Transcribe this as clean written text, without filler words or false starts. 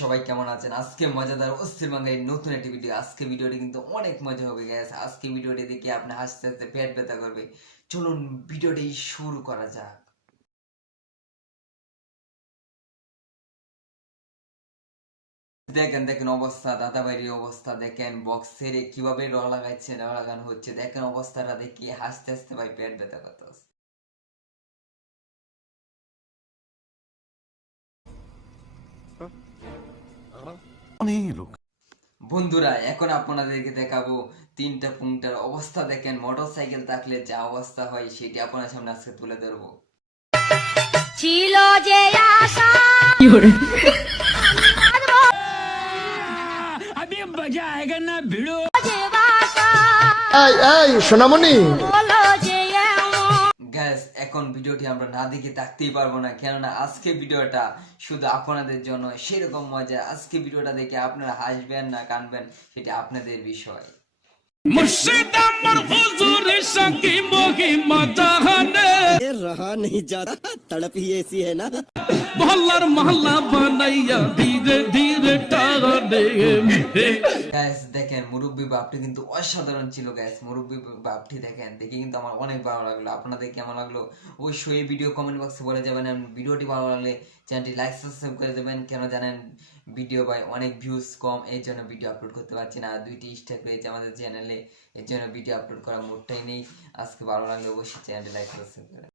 সবাই কেমন আছেন? আজকে মজাদার অস্থির বাংলায় নতুন একটি ভিডিও। আজকে ভিডিওটি কিন্তু অনেক মজা হবে গাইস। আজকে ভিডিওটি দেখে আপনি হাসতে হাসতে পেট ব্যথা করবে। চলুন ভিডিওটি শুরু করা যাক। দেখেন দেখেন অবস্থা, দাদাভাইয়ের অবস্থা দেখেন, বক্স ছেড়ে কিভাবে রং লাগাচ্ছে, রং লাগানো হচ্ছে। দেখেন অবস্থাটা দেখে হাসতে হাসতে ভাই পেট ব্যথা করতেছে। বন্ধুরা এখন আপনাদেরকে দেখাবো তিনটা পুংটার অবস্থা। দেখেন মোটরসাইকেল থাকলে যা অবস্থা হয় সেটি আপনার সামনে আজকে তুলে ধরবো। ছিল যে আশা अभी मजा आएगा ना भिड़ो। যে বাসা এই সোনামণি হলো যে এমন। গ্যাস এখন ভিডিওটি আমরা না দেখে থাকতেই পারবো না, কেননা আজকে ভিডিওটা শুধু আপনাদের জন্য সেরকম মজা। আজকে ভিডিওটা দেখে আপনারা হাসবেন না কানবেন সেটা আপনাদের বিষয়। मुर्शिद अमर हुजूर की मोही मजाने रहा नहीं जाता तड़प ही ऐसी है ना। मोहल्लार मोहल्ला बनाइया धीरे धीरे टाने গ্যাস দেখেন মুরব্বী বাপটি কিন্তু অসাধারণ ছিল। গ্যাস মুরব্বী বাপটি দেখেন দেখে কিন্তু আমার অনেক ভালো লাগলো। আপনাদের কেমন লাগলো অবশ্যই এই ভিডিও কমেন্ট বক্সে বলে যাবেন। আর ভিডিওটি ভালো লাগলে চ্যানেলটি লাইক সাবস্ক্রাইব করে দেবেন। কেন জানেন ভিডিও ভাই অনেক ভিউজ কম, এই জন্য ভিডিও আপলোড করতে পারছি না। 2টি স্ট্রাইক রয়েছে আমাদের চ্যানেলে, এর জন্য ভিডিও আপলোড করার মুডটাই নেই। আজকে ভালো লাগলে অবশ্যই চ্যানেলটি লাইক সাবস্ক্রাইব করে